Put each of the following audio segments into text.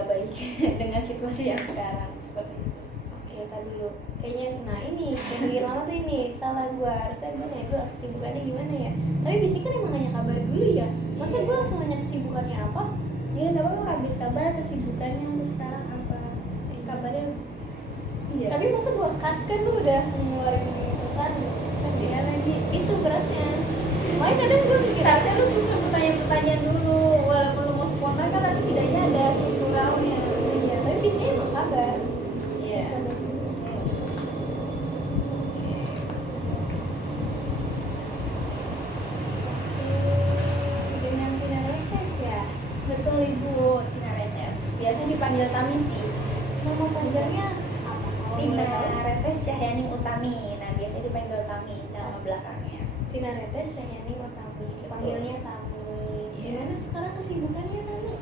nggak baik dengan situasi yang sekarang seperti itu. Oke, tadi dulu. Kayaknya nah ini yang bikin lama tuh ini salah gue. Harusnya gue nanya dulu kesibukannya gimana ya. Tapi biasanya kan emang nanya kabar dulu ya. Masa gue langsung nanya kesibukannya apa? Ya nggak apa-apa, habis kabar kesibukannya untuk sekarang apa? Kabarnya. Iya. Tapi masa gue cut kan lu udah ngeluarin pesan kan dia lagi itu beratnya. Makanya kadang gue mikir Seharusnya lu susun pertanyaan-pertanyaan dulu, walaupun lu mau spontan kan, tapi setidaknya ada strukturalnya. iya, tapi biasanya emang kabar. Iya. Dengan Tina Retes ya. Betul Ibu, Tina Retes. Biasanya dipanggil Tami sih. Nama panjangnya apa? Kalau boleh Tina tahu? Retes Cahyaning Utami. Nah, biasanya dipanggil Tami nama belakangnya. Tina Retes Cahyaning Utami. Panggilnya Tami. Iya. Gimana sekarang kesibukannya Tami?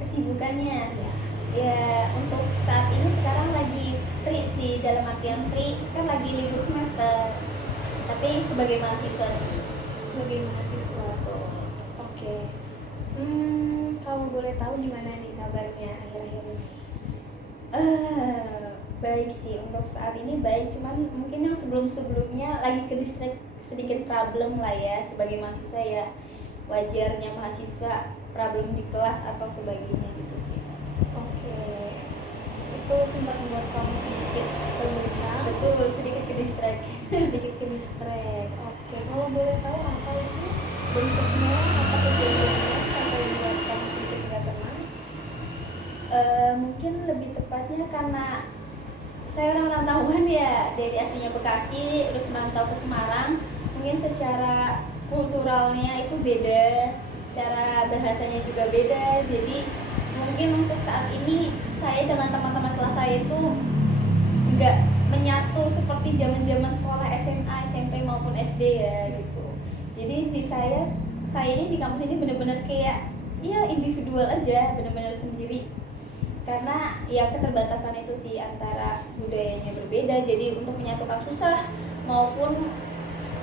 Kesibukannya ya untuk saat ini sekarang lagi free sih, dalam artian free kan lagi libur semester, tapi sebagai mahasiswa sih. Sebagai mahasiswa. Tuh. Oke. Kalau boleh tahu gimana nih kabarnya akhir-akhir ini? Baik sih untuk saat ini baik, cuman mungkin yang sebelum-sebelumnya lagi ke distract sedikit problem lah ya, sebagai mahasiswa ya wajarnya mahasiswa problem di kelas atau sebagainya gitu sih. Oke. Itu sempat membuat kamu sedikit terguncang, Betul, sedikit ke distract. sedikit ke distract. Oke, kalau boleh tahu apa itu bentuknya, apa kejadiannya sampai membuat kamu sedikit nggak tenang? Mungkin lebih tepatnya karena saya orang rantauan ya, dari aslinya Bekasi terus merantau ke Semarang, mungkin secara kulturalnya itu beda, cara bahasanya juga beda, jadi mungkin untuk saat ini saya dengan teman-teman kelas saya itu nggak menyatu seperti zaman-zaman sekolah SMA, SMP maupun SD ya gitu. Jadi di saya ini di kampus ini benar-benar kayak ya individual aja, benar-benar sendiri. Karena ya keterbatasan itu sih, antara budayanya berbeda, jadi untuk menyatukan susah, maupun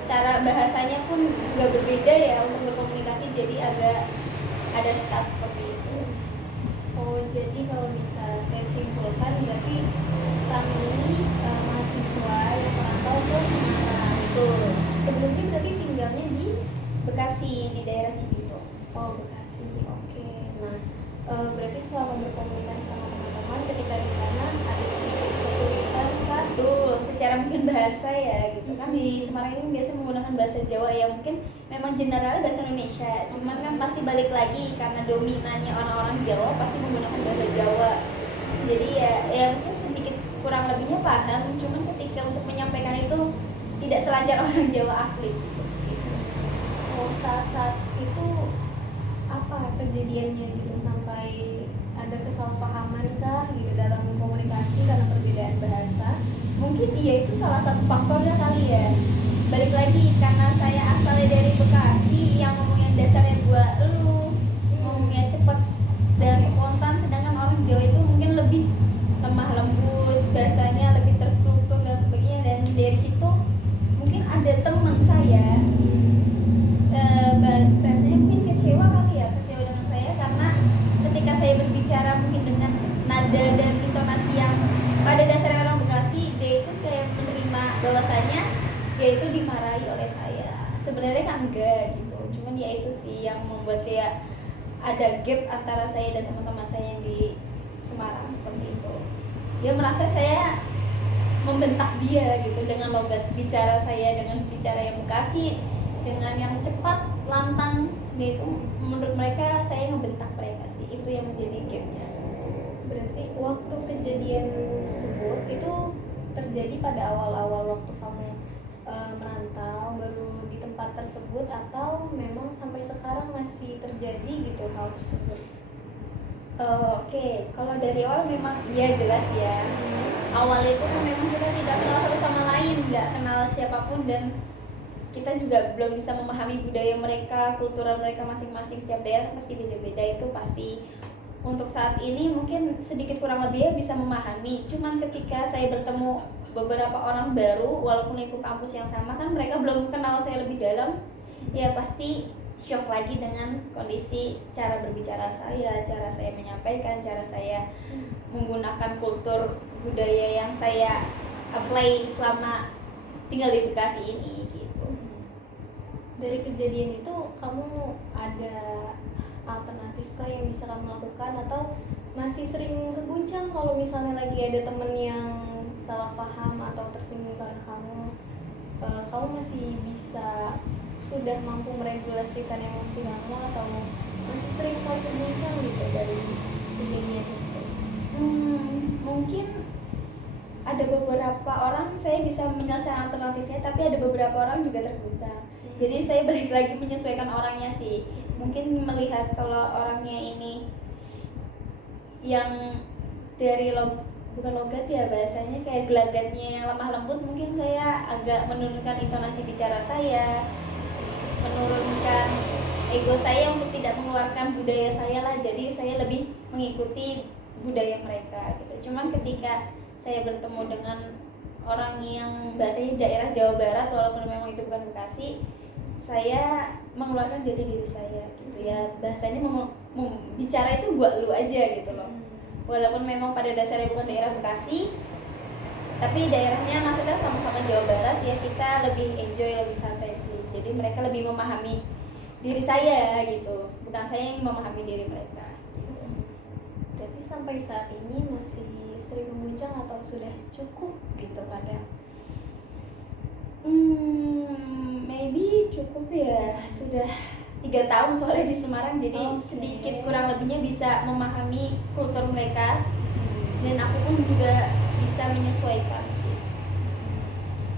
cara bahasanya pun juga berbeda ya untuk berkomunikasi, jadi agak ada stuck seperti itu. Oh, jadi kalau bisa saya simpulkan berarti kamu ini mahasiswa yang merantau ke Semarang. Itu Sebelumnya berarti tinggalnya di Bekasi, di daerah Cibito. Oh, Bekasi. Oke. Nah, berarti selama berkomunikasi sama teman-teman ketika di sana ada sedikit kesulitan kah? Betul, secara mungkin bahasa ya gitu kan, di Semarang ini biasa menggunakan bahasa Jawa ya, mungkin memang generalnya bahasa Indonesia, cuman kan pasti balik lagi karena dominannya orang-orang Jawa pasti menggunakan bahasa Jawa, jadi ya mungkin sedikit kurang lebihnya paham, cuman ketika untuk menyampaikan itu tidak selancar orang Jawa asli sih seperti itu. Oh, saat-saat itu apa kejadiannya gitu sampai ada kesalahpahaman kah gitu dalam komunikasi karena perbedaan bahasa? Mungkin iya itu salah satu faktornya kali ya, balik lagi karena saya asalnya dari Bekasi yang ngomongnya dasarnya gua lu, ngomongnya cepet dan spontan, sedangkan orang Jawa itu mungkin lebih lemah lembut, bahasanya lebih terstruktur dan sebagainya, dan dari situ mungkin ada teman saya bahasanya mungkin kecewa kali ya, kecewa dengan saya karena ketika saya berbicara mungkin dengan nada dan intonasi yang pada dasarnya orang Bekasi, dia itu kayak menerima bahwasanya dia itu dimarahi oleh saya. Sebenarnya kan enggak gitu, cuman ya itu sih yang membuat kayak ada gap antara saya dan teman-teman saya yang di Semarang seperti itu. Dia merasa saya membentak dia gitu dengan logat bicara saya, dengan bicara yang Bekasi, dengan yang cepat, lantang, dia itu menurut mereka saya ngebentak mereka sih, itu yang menjadi gapnya. Berarti waktu kejadian tersebut itu terjadi pada awal-awal waktu kamu merantau baru di tempat tersebut, atau memang sampai sekarang masih terjadi gitu hal tersebut? Oke, kalau dari awal memang iya jelas ya. Awal itu kan memang kita tidak kenal satu sama lain, nggak kenal siapapun, dan kita juga belum bisa memahami budaya mereka, kultural mereka masing-masing. Setiap daerah pasti beda-beda, itu pasti. Untuk saat ini mungkin sedikit kurang lebih ya bisa memahami. Cuman ketika saya bertemu beberapa orang baru, walaupun itu kampus yang sama kan mereka belum kenal saya lebih dalam, ya pasti shock lagi dengan kondisi cara berbicara saya, cara saya menyampaikan, cara saya menggunakan kultur budaya yang saya apply selama tinggal di Bekasi ini gitu. Dari kejadian itu kamu ada alternatif kah yang bisa kamu lakukan, atau masih sering keguncang kalau misalnya lagi ada temen yang salah paham atau tersinggung karena kamu masih bisa, sudah mampu meregulasikan emosi kamu, atau masih sering kali keguncang gitu dari kejadian itu? Mungkin ada beberapa orang saya bisa menyelesaikan alternatifnya, tapi ada beberapa orang juga terguncang. Jadi saya balik lagi menyesuaikan orangnya sih. Mungkin melihat kalau orangnya ini yang dari bukan logat ya bahasanya, kayak gelagatnya yang lemah lembut, mungkin saya agak menurunkan intonasi bicara saya, menurunkan ego saya untuk tidak mengeluarkan budaya saya lah. Jadi saya lebih mengikuti budaya mereka gitu. Cuman ketika saya bertemu dengan orang yang bahasanya daerah Jawa Barat, walaupun memang itu bukan Bekasi, saya mengeluarkan jati diri saya gitu ya. Bahasanya bicara itu gua lu aja gitu loh. Walaupun memang pada dasarnya bukan daerah Bekasi, tapi daerahnya maksudnya sama-sama Jawa Barat ya, kita lebih enjoy, lebih santai sih. Jadi mereka lebih memahami diri saya gitu, bukan saya yang memahami diri mereka gitu. Berarti sampai saat ini masih sering mengguncang atau sudah cukup gitu kadang? Maybe cukup ya, sudah 3 tahun soalnya di Semarang, jadi sedikit kurang lebihnya bisa memahami kultur mereka, dan aku pun juga bisa menyesuaikan sih.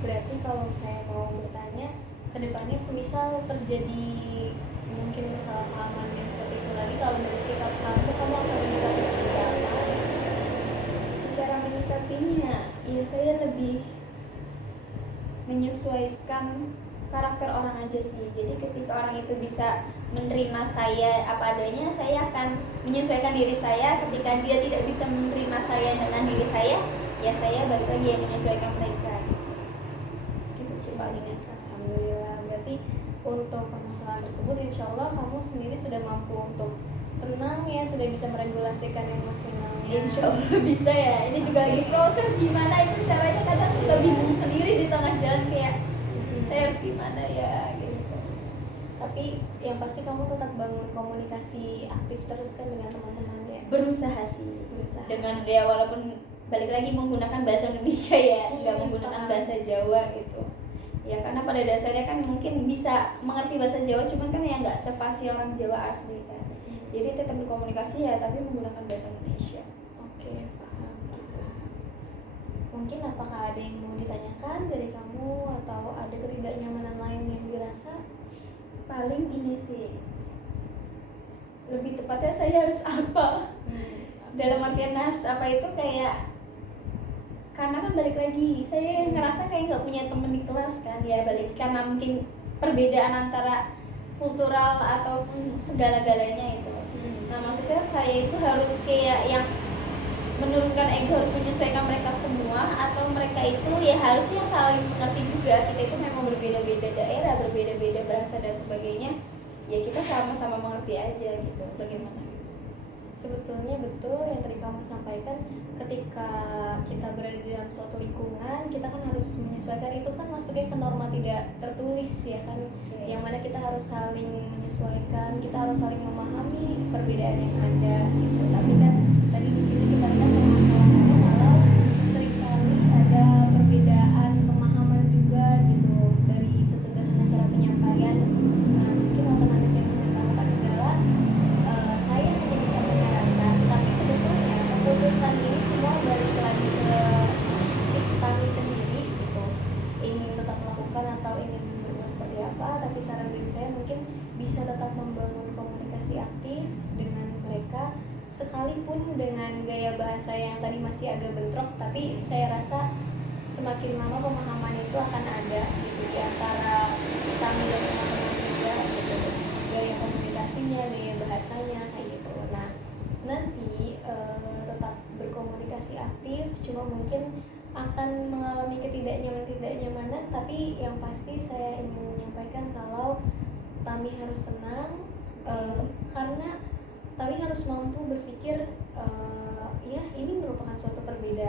Berarti kalau saya mau bertanya, kedepannya semisal terjadi mungkin kesalahpahaman yang seperti itu lagi, kalau dari sikap kamu akan menyikapi seperti apa? Secara menyikapinya, ya saya lebih menyesuaikan karakter orang aja sih. Jadi ketika orang itu bisa menerima saya apa adanya, saya akan menyesuaikan diri saya. Ketika dia tidak bisa menerima saya dengan diri saya, ya saya balik lagi yang menyesuaikan mereka gitu sih palingnya. Alhamdulillah, berarti untuk permasalahan tersebut insya Allah kamu sendiri sudah mampu untuk tenang ya, sudah bisa meregulasikan emosionalnya. Insya Allah bisa ya. Ini juga lagi proses gimana itu caranya, kadang suka bingung sendiri di tengah jalan, kayak saya harus gimana ya gitu. Tapi yang pasti kamu tetap bangun komunikasi aktif terus kan dengan teman-teman ya? Berusaha sih, Berusaha. dengan ya walaupun balik lagi menggunakan bahasa Indonesia ya, nggak menggunakan bahasa Jawa gitu ya, karena pada dasarnya kan mungkin bisa mengerti bahasa Jawa, cuman kan ya nggak sefasih orang Jawa asli kan. Jadi tetap berkomunikasi ya, tapi menggunakan bahasa Indonesia. Oke, paham gitu sih. Mungkin apakah ada yang mau ditanyakan dari kamu, atau ada ketidaknyamanan lain yang dirasa? Paling ini sih, lebih tepatnya saya harus apa, dalam artian harus apa itu kayak, karena kan balik lagi saya ngerasa kayak nggak punya temen di kelas kan ya, balik karena mungkin perbedaan antara kultural ataupun segala-galanya itu. Nah maksudnya saya itu harus kayak yang menurunkan ego, harus menyesuaikan mereka semua, atau mereka itu ya harusnya saling mengerti juga. Kita itu memang berbeda-beda daerah, berbeda-beda bahasa dan sebagainya, ya kita sama-sama mengerti aja gitu. Bagaimana? Sebetulnya betul yang tadi kamu sampaikan, ketika kita berada di dalam suatu lingkungan, kita kan harus menyesuaikan. Itu kan masuknya ke norma tidak tertulis ya kan, yang mana kita harus saling menyesuaikan, kita harus saling memahami perbedaan yang ada gitu. Tapi kan tadi di sini kita lihat permasalahannya kalau seringkali ada perbedaan pemahaman juga gitu dari sesederhana cara penyampaian. Nah, mungkin alternatif yang bisa dilakukan adalah saya hanya bisa menyarankan, tapi sebetulnya keputusan ini semua balik lagi ke kami sendiri gitu, ingin tetap melakukan atau ingin berbuat seperti apa. Tapi saran dari saya mungkin bisa tetap membangun komunikasi aktif dengan mereka, sekalipun dengan gaya bahasa yang tadi masih agak bentrok, tapi saya rasa semakin lama pemahaman itu akan ada gitu di antara kami dan teman-teman juga gitu, gaya komunikasinya, gaya bahasanya kayak gitu. Nah nanti tetap berkomunikasi aktif, cuma mungkin akan mengalami ketidaknyamanan, tapi yang pasti saya ingin menyampaikan kalau Tami harus tenang, karena Tami harus mampu berpikir ya ini merupakan suatu perbedaan